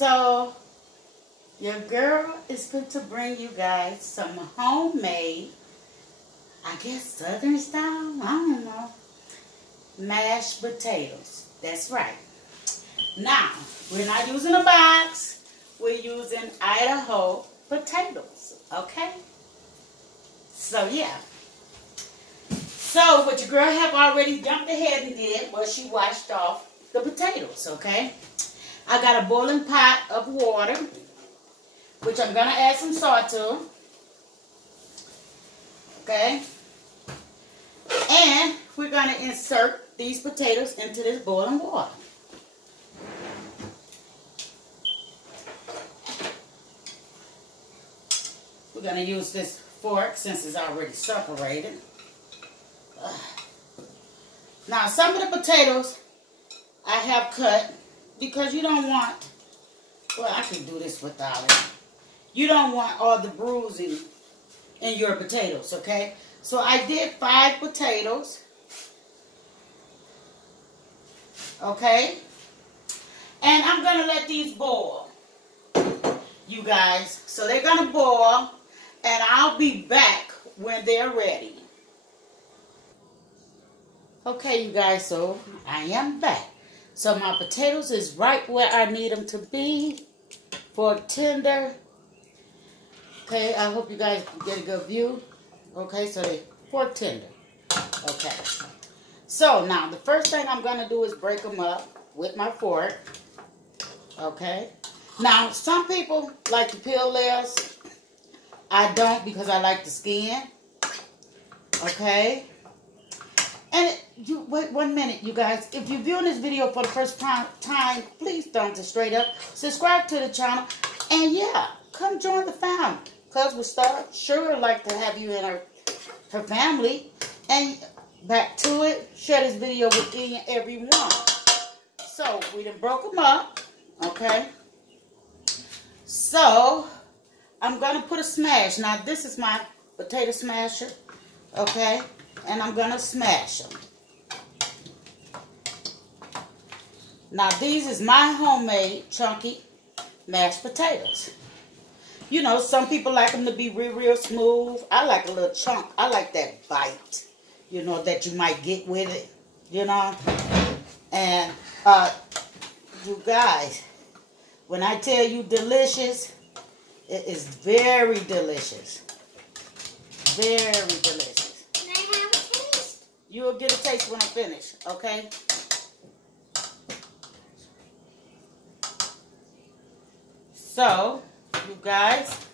So, your girl is going to bring you guys some homemade, I guess Southern style, I don't know, mashed potatoes. That's right. Now, we're not using a box. We're using Idaho potatoes, okay? So, yeah. So, what your girl have already jumped ahead and did was she washed off the potatoes, okay? I got a boiling pot of water, which I'm going to add some salt to, okay? And we're going to insert these potatoes into this boiling water. We're going to use this fork since it's already separated. Now, some of the potatoes I have cut because you don't want, well, I can do this without it. You don't want all the bruising in your potatoes, okay? So I did 5 potatoes, okay? And I'm going to let these boil, you guys. So they're going to boil, and I'll be back when they're ready. Okay, you guys, so I am back. So my potatoes is right where I need them to be for tender. Okay, I hope you guys get a good view. Okay, so they for tender. Okay. So now the first thing I'm going to do is break them up with my fork. Okay. Now, some people like to peel layers. I don't because I like the skin. Okay. And you wait 1 minute, you guys. If you're viewing this video for the first time, please thumbs it straight up. Subscribe to the channel. And yeah, come join the family. Because we sure like to have you in her family. And back to it, share this video with any and every one. So, we done broke them up. Okay. So, I'm going to put a smash. Now, this is my potato smasher. Okay. And I'm going to smash them. Now, these is my homemade chunky mashed potatoes. You know, some people like them to be real smooth. I like a little chunk. I like that bite, you know, that you might get with it, you know. And, you guys, when I tell you delicious, it is very delicious. Very delicious. You'll get a taste when I finish, okay? So, you guys,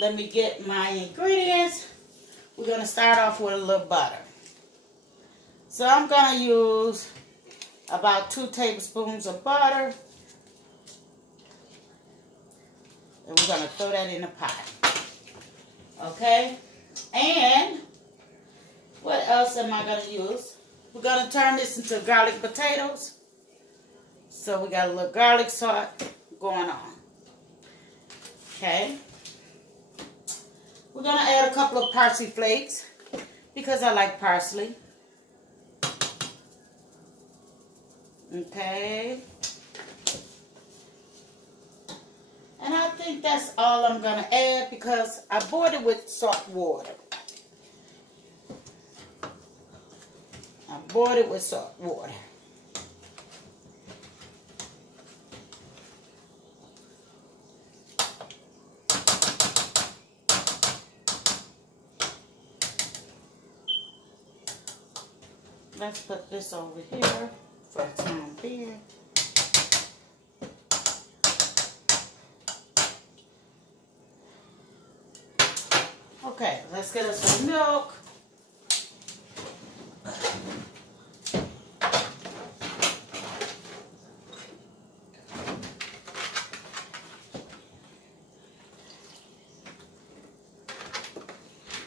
let me get my ingredients. We're going to start off with a little butter. So, I'm going to use about 2 tablespoons of butter. And we're going to throw that in the pot. Okay? And what else am I going to use? We're going to turn this into garlic potatoes. So we got a little garlic salt going on. Okay. We're going to add a couple of parsley flakes because I like parsley. Okay. And I think that's all I'm going to add because I boiled it with salt water. Boiled it with salt water. Let's put this over here for the time being. Okay, let's get us some milk.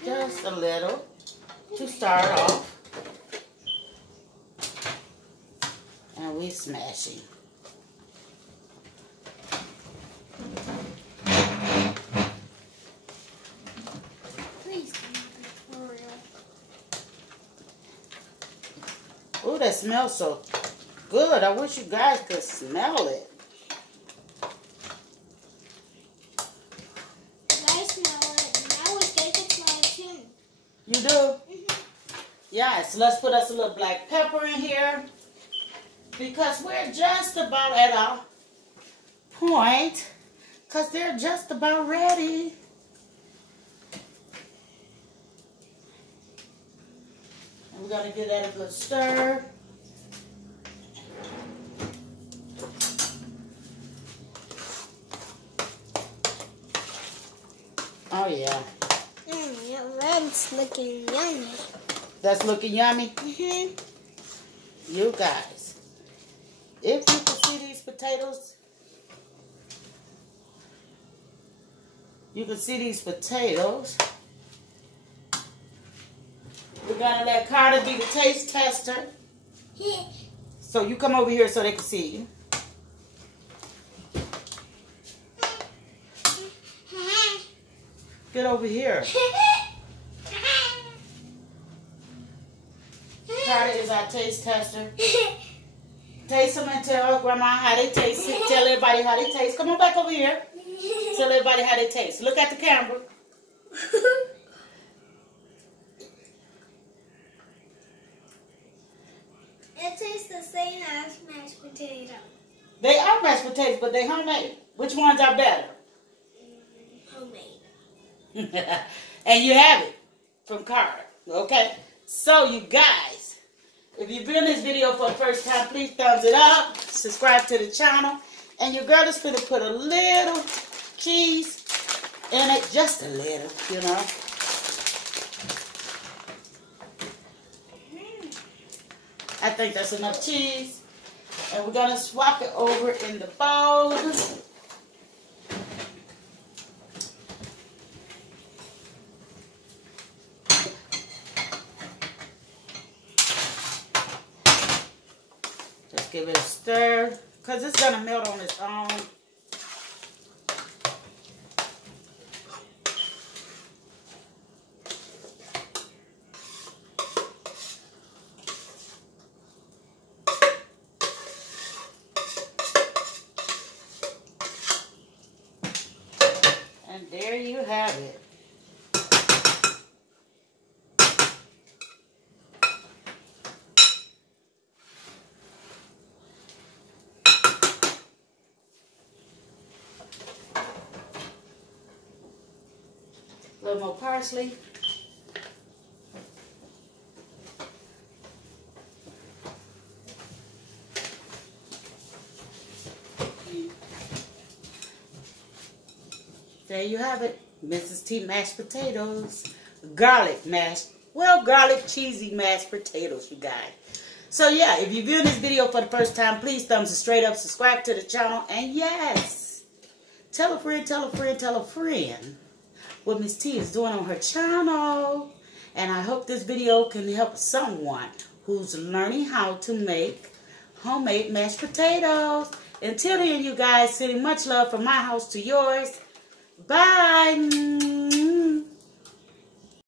Just a little to start off. And we smashing. Please come for real. Oh, that smells so good. I wish you guys could smell it. You do? Yes, let's put us a little black pepper in here. Because we're just about at our point. Because they're just about ready. And we're going to give that a good stir. Oh, yeah. That's looking yummy. That's looking yummy? You guys, if you can see these potatoes, you can see these potatoes. We're going to let Carter be the taste tester. So you come over here so they can see you. Get over here. Carter is our taste tester. Taste them and tell Grandma how they taste. Tell everybody how they taste. Come on back over here. Tell everybody how they taste. Look at the camera. It tastes the same as mashed potato. They are mashed potatoes, but they homemade. Which ones are better? Homemade. And you have it from Carter. Okay? So, you guys, if you've been in this video for the first time, please thumbs it up. Subscribe to the channel. And your girl is going to put a little cheese in it. Just a little, you know. I think that's enough cheese. And we're going to swap it over in the bowl. Just give it a stir, because it's going to melt on its own. And there you have it. A little more parsley. There you have it. Mrs. T mashed potatoes. Garlic mashed. Well, garlic cheesy mashed potatoes, you guys. So yeah, if you're viewing this video for the first time, please thumbs it straight up, subscribe to the channel, and yes, tell a friend, tell a friend, tell a friend what Miss T is doing on her channel. And I hope this video can help someone who's learning how to make homemade mashed potatoes. Until then, you guys, sending much love from my house to yours. Bye.